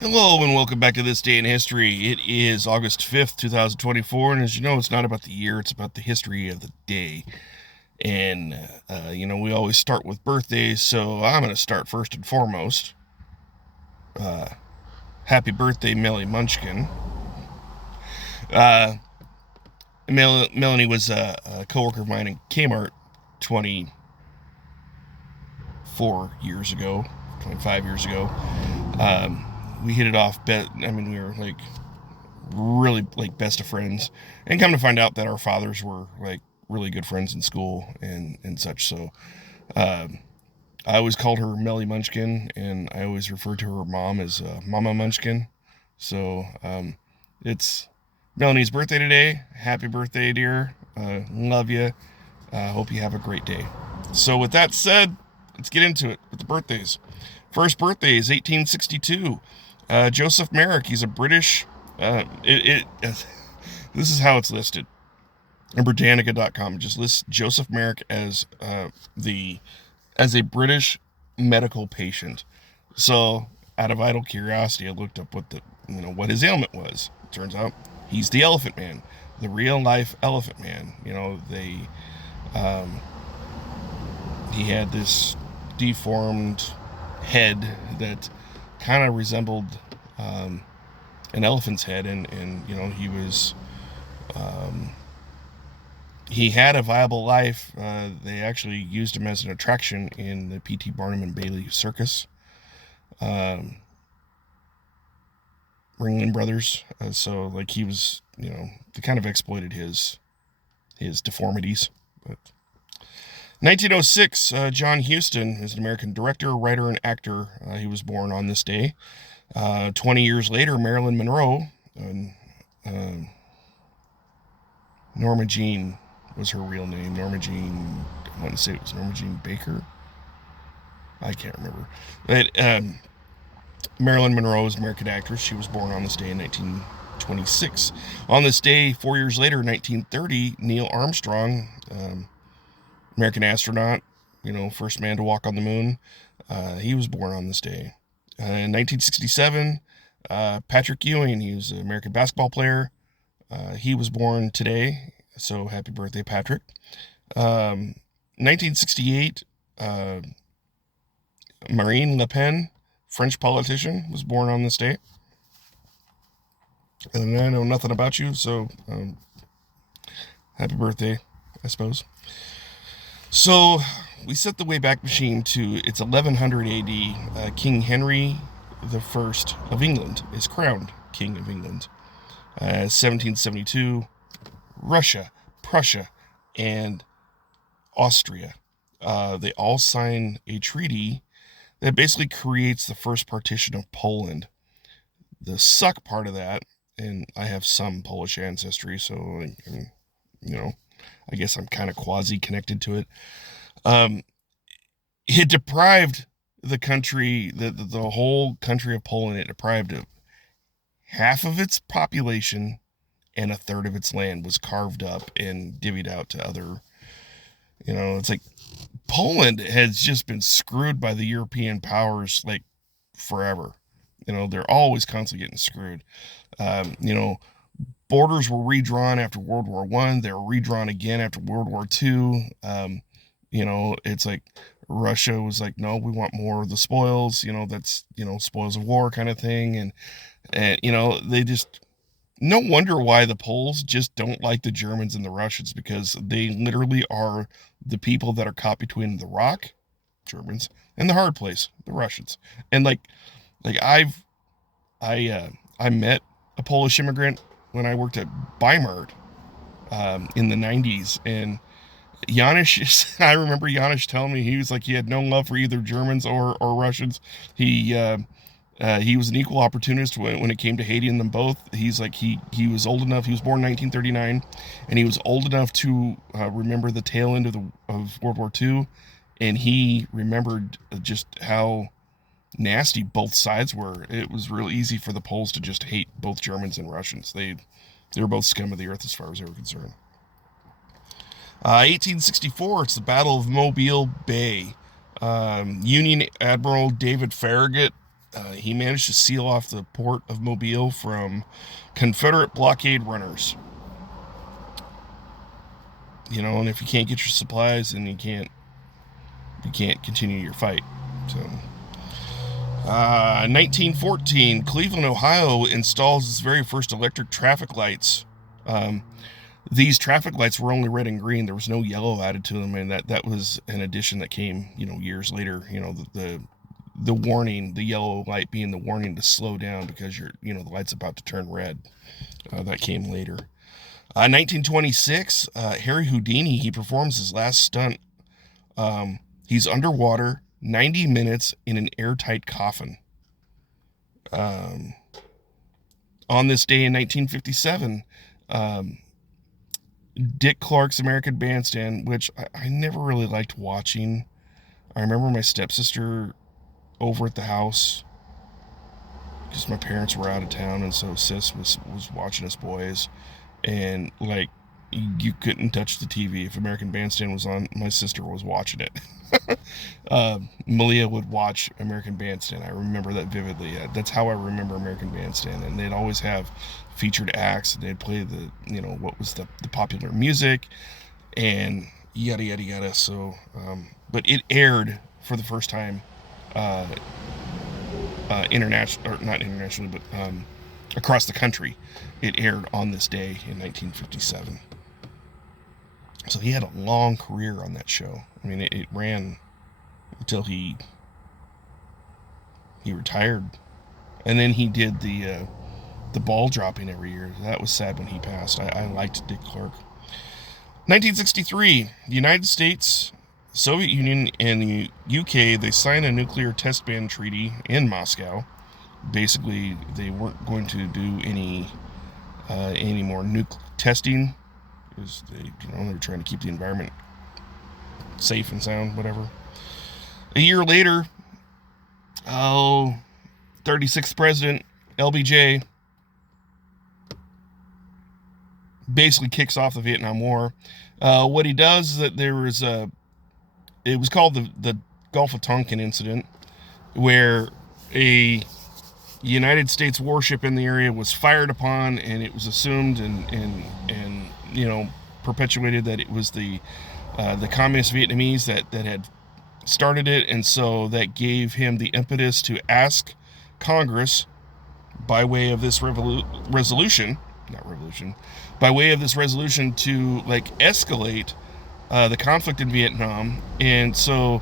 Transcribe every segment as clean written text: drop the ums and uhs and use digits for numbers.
Hello and welcome back to This Day in History. It is August 5th, 2024, and as you know, it's not about the year, it's about the history of the day. And, we always start with birthdays, so I'm going to start first and foremost. Happy birthday, Melly Munchkin. Uh, Melanie was a coworker of mine in Kmart 24 years ago, 25 years ago. We hit it off. We were like really like best of friends, and come to find out that our fathers were like really good friends in school and such. So I always called her Melly Munchkin, and I always referred to her mom as Mama Munchkin. So it's Melanie's birthday today. Happy birthday, dear. Love you. Hope you have a great day. So with that said, let's get into it with the birthdays. First birthday is 1862. Joseph Merrick. He's a British. This is how it's listed. And Britannica.com just lists Joseph Merrick as as a British medical patient. So, out of idle curiosity, I looked up what his ailment was. It turns out he's the Elephant Man, the real life Elephant Man. He had this deformed head that kind of resembled an elephant's head, and he had a viable life. They actually used him as an attraction in the P.T. Barnum and Bailey Circus. Ringling Brothers. So like he was, they kind of exploited his deformities. But 1906, John Huston is an American director, writer, and actor. He was born on this day. 20 years later, Marilyn Monroe, Norma Jean was her real name. Norma Jean, I want to say it was Norma Jean Baker. I can't remember. But Marilyn Monroe is an American actress. She was born on this day in 1926. On this day, 4 years later, 1930, Neil Armstrong, American astronaut, first man to walk on the moon. He was born on this day. In 1967, Patrick Ewing, he was an American basketball player. He was born today, so happy birthday, Patrick. 1968, Marine Le Pen, French politician, was born on this day. And I know nothing about you, so happy birthday, I suppose. So we set the Wayback Machine to it's 1100 A.D. King Henry the First of England is crowned King of England. 1772, Russia, Prussia, and Austria. They all sign a treaty that basically creates the first partition of Poland. The suck part of that, and I have some Polish ancestry, so I guess I'm kind of quasi connected to it. It deprived the country, the whole country of Poland, it deprived of half of its population, and a third of its land was carved up and divvied out to other. It's like Poland has just been screwed by the European powers like forever. They're always constantly getting screwed. Borders were redrawn after World War One. They were redrawn again after World War Two. It's like Russia was like, no, we want more of the spoils. That's spoils of war kind of thing, and they just. No wonder why the Poles just don't like the Germans and the Russians, because they literally are the people that are caught between the rock, Germans, and the hard place, the Russians. And I met a Polish immigrant when I worked at Weimar in the 90s, and Janusz, I remember Janusz telling me he was like he had no love for either Germans or Russians. He was an equal opportunist when it came to hating them both. He's like he was old enough. He was born in 1939, and he was old enough to remember the tail end of World War II, and he remembered just how nasty both sides were. It was real easy for the Poles to just hate both Germans and Russians. They were both scum of the earth as far as they were concerned. 1864, it's the Battle of Mobile Bay. Union Admiral David Farragut He managed to seal off the port of Mobile from Confederate blockade runners. And if you can't get your supplies, then you can't continue your fight. So, 1914, Cleveland, Ohio installs its very first electric traffic lights. These traffic lights were only red and green. There was no yellow added to them, and that was an addition that came, years later. The warning, the yellow light being the warning to slow down because the light's about to turn red. That came later. 1926, Harry Houdini, he performs his last stunt. He's underwater 90 minutes in an airtight coffin. On this day in 1957, Dick Clark's American Bandstand, which I never really liked watching. I remember my stepsister over at the house because my parents were out of town, and so Sis was watching us boys, and like you couldn't touch the TV if American Bandstand was on. My sister was watching it. Malia would watch American Bandstand. I remember that vividly. That's how I remember American Bandstand, and they'd always have featured acts. They'd play what was the popular music, and yada yada yada. So, but it aired for the first time, not internationally, but across the country. It aired on this day in 1957. So he had a long career on that show. I mean, it ran until he retired, and then he did the ball dropping every year. That was sad when he passed. I liked Dick Clark. 1963, the United States, Soviet Union, and the UK, they signed a nuclear test ban treaty in Moscow. Basically, they weren't going to do any more nuke testing, because they were trying to keep the environment safe and sound, whatever. A year later, 36th president, LBJ, basically kicks off the Vietnam War. What he does is that it was called the Gulf of Tonkin incident, where a United States warship in the area was fired upon, and it was assumed and perpetuated that it was the communist Vietnamese that had started it, and so that gave him the impetus to ask Congress, by way of this resolution, to escalate the conflict in Vietnam. And so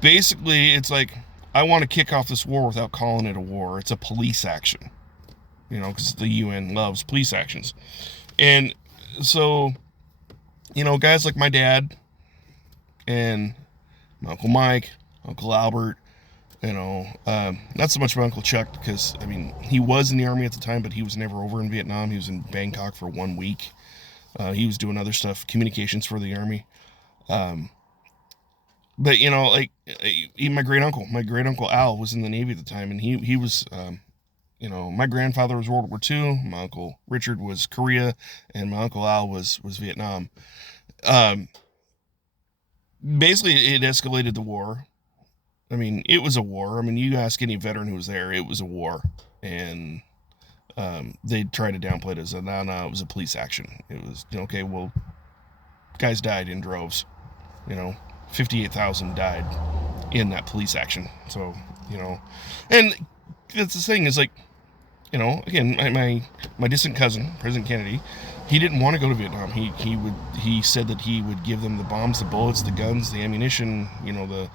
basically it's like, I want to kick off this war without calling it a war. It's a police action, because the UN loves police actions. And so, guys like my dad and my Uncle Mike, Uncle Albert, not so much my Uncle Chuck, because, he was in the Army at the time, but he was never over in Vietnam. He was in Bangkok for 1 week. He was doing other stuff, communications for the Army. But, even my great uncle Al was in the Navy at the time, and he was, my grandfather was World War II, my Uncle Richard was Korea, and my Uncle Al was Vietnam. Basically, it escalated the war. It was a war. You ask any veteran who was there, it was a war. And they tried to downplay it as it was a police action. It was, okay, well, guys died in droves. 58,000 died in that police action. So, and that's the thing is, again, my distant cousin, President Kennedy, he didn't want to go to Vietnam. He said that he would give them the bombs, the bullets, the guns, the ammunition, the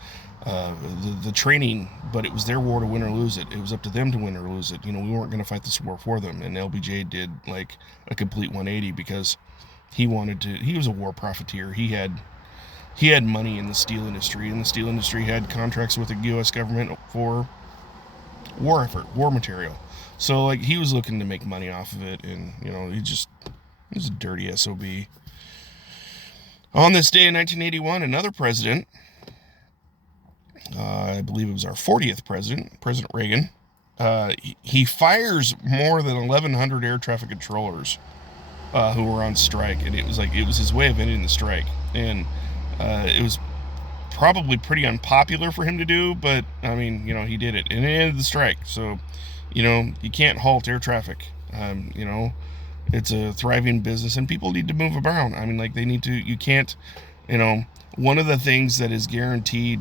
training, but it was their war to win or lose it. It was up to them to win or lose it. We weren't going to fight this war for them. And LBJ did a complete 180 because he was a war profiteer. He had money in the steel industry, and the steel industry had contracts with the U.S. government for war effort, war material. So he was looking to make money off of it, and he was a dirty SOB. On this day in 1981, another president, I believe it was our 40th president, President Reagan, he fires more than 1,100 air traffic controllers who were on strike, and it was his way of ending the strike. And it was probably pretty unpopular for him to do, but I mean, he did it, and it ended the strike. So, you can't halt air traffic. It's a thriving business, and people need to move around. I mean, like, they need to. You can't. One of the things that is guaranteed,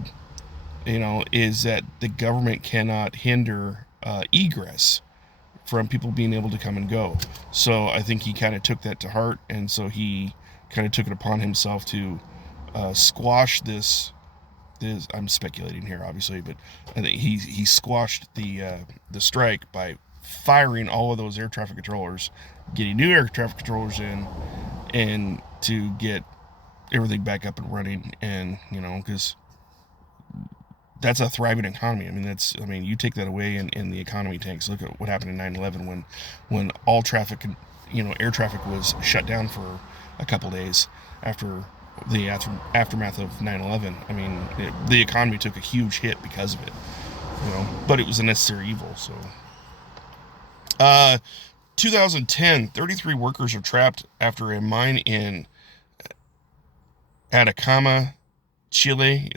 is that the government cannot hinder egress from people being able to come and go. So I think he kind of took that to heart, and so he kind of took it upon himself to squash this. I'm speculating here, obviously, but I think he squashed the strike by firing all of those air traffic controllers, getting new air traffic controllers in, and to get everything back up and running. And because that's a thriving economy. I mean, you take that away and the economy tanks. Look at what happened in 9/11 when all traffic, air traffic was shut down for a couple days after the aftermath of 9/11. I mean, the economy took a huge hit because of it, but it was a necessary evil. So, 2010, 33 workers are trapped after a mine in Atacama, Chile,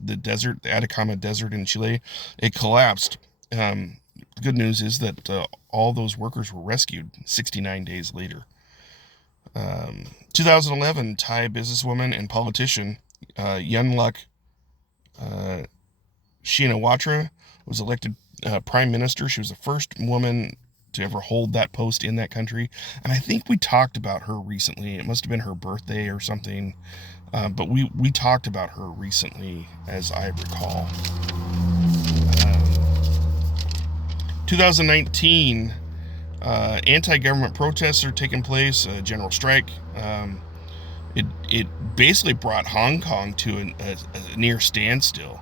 the Atacama Desert in Chile. It collapsed. The good news is that all those workers were rescued 69 days later. 2011, Thai businesswoman and politician Yingluck Shinawatra was elected prime minister. She was the first woman to ever hold that post in that country. And I think we talked about her recently. It must have been her birthday or something. But we talked about her recently, as I recall. 2019, anti-government protests are taking place, a general strike. It basically brought Hong Kong to a near standstill.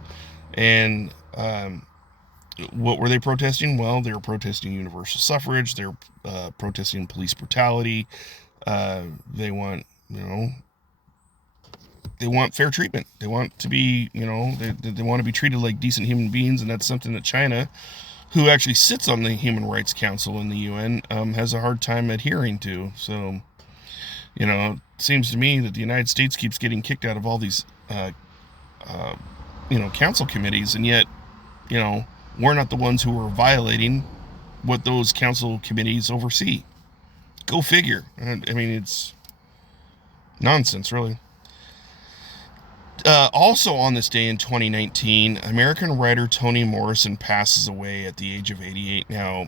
And what were they protesting? Well, they were protesting universal suffrage. They're protesting police brutality. They want, they want fair treatment. They want to be, they want to be treated like decent human beings, and that's something that China, who actually sits on the Human Rights Council in the UN, has a hard time adhering to. So, it seems to me that the United States keeps getting kicked out of all these, council committees, and yet, we're not the ones who are violating what those council committees oversee. Go figure. I mean, it's nonsense, really. Also on this day in 2019, American writer Toni Morrison passes away at the age of 88. Now,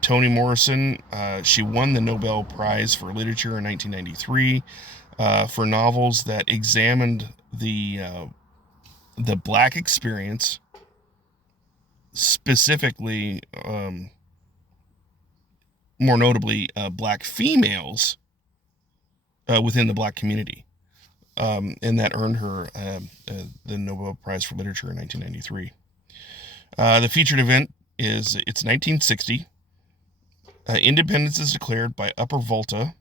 Toni Morrison, she won the Nobel Prize for Literature in 1993 for novels that examined the Black experience, specifically, more notably, Black females within the Black community. And that earned her the Nobel Prize for Literature in 1993. The featured event it's 1960. Independence is declared by Upper Volta,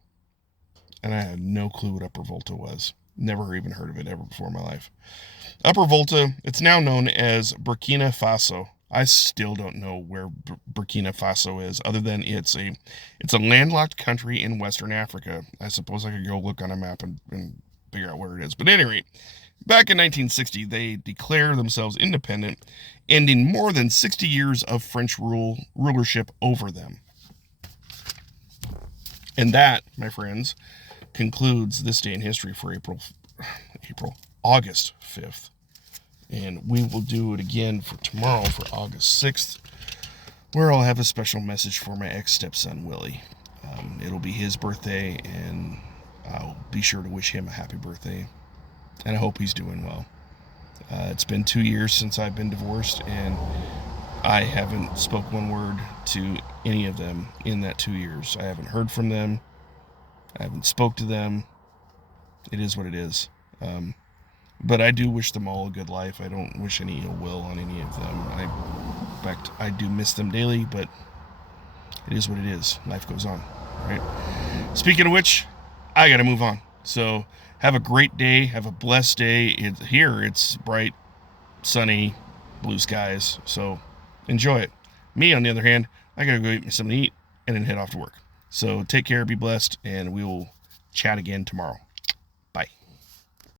and I had no clue what Upper Volta was. Never even heard of it ever before in my life. Upper Volta, it's now known as Burkina Faso. I still don't know where Burkina Faso is, other than it's a landlocked country in Western Africa. I suppose I could go look on a map and figure out where it is. But at any rate, back in 1960, they declare themselves independent, ending more than 60 years of French rulership over them. And that, my friends, concludes this day in history for August 5th. And we will do it again for tomorrow, for August 6th, where I'll have a special message for my ex-stepson, Willie. It'll be his birthday, and I'll be sure to wish him a happy birthday. And I hope he's doing well. It's been 2 years since I've been divorced, and I haven't spoke one word to any of them in that 2 years. I haven't heard from them. I haven't spoke to them. It is what it is. But I do wish them all a good life. I don't wish any ill will on any of them. In fact, I do miss them daily, but it is what it is. Life goes on, right? Speaking of which, I got to move on. So have a great day. Have a blessed day. It's bright, sunny, blue skies. So enjoy it. Me, on the other hand, I got to go get me something to eat and then head off to work. So take care, be blessed, and we will chat again tomorrow.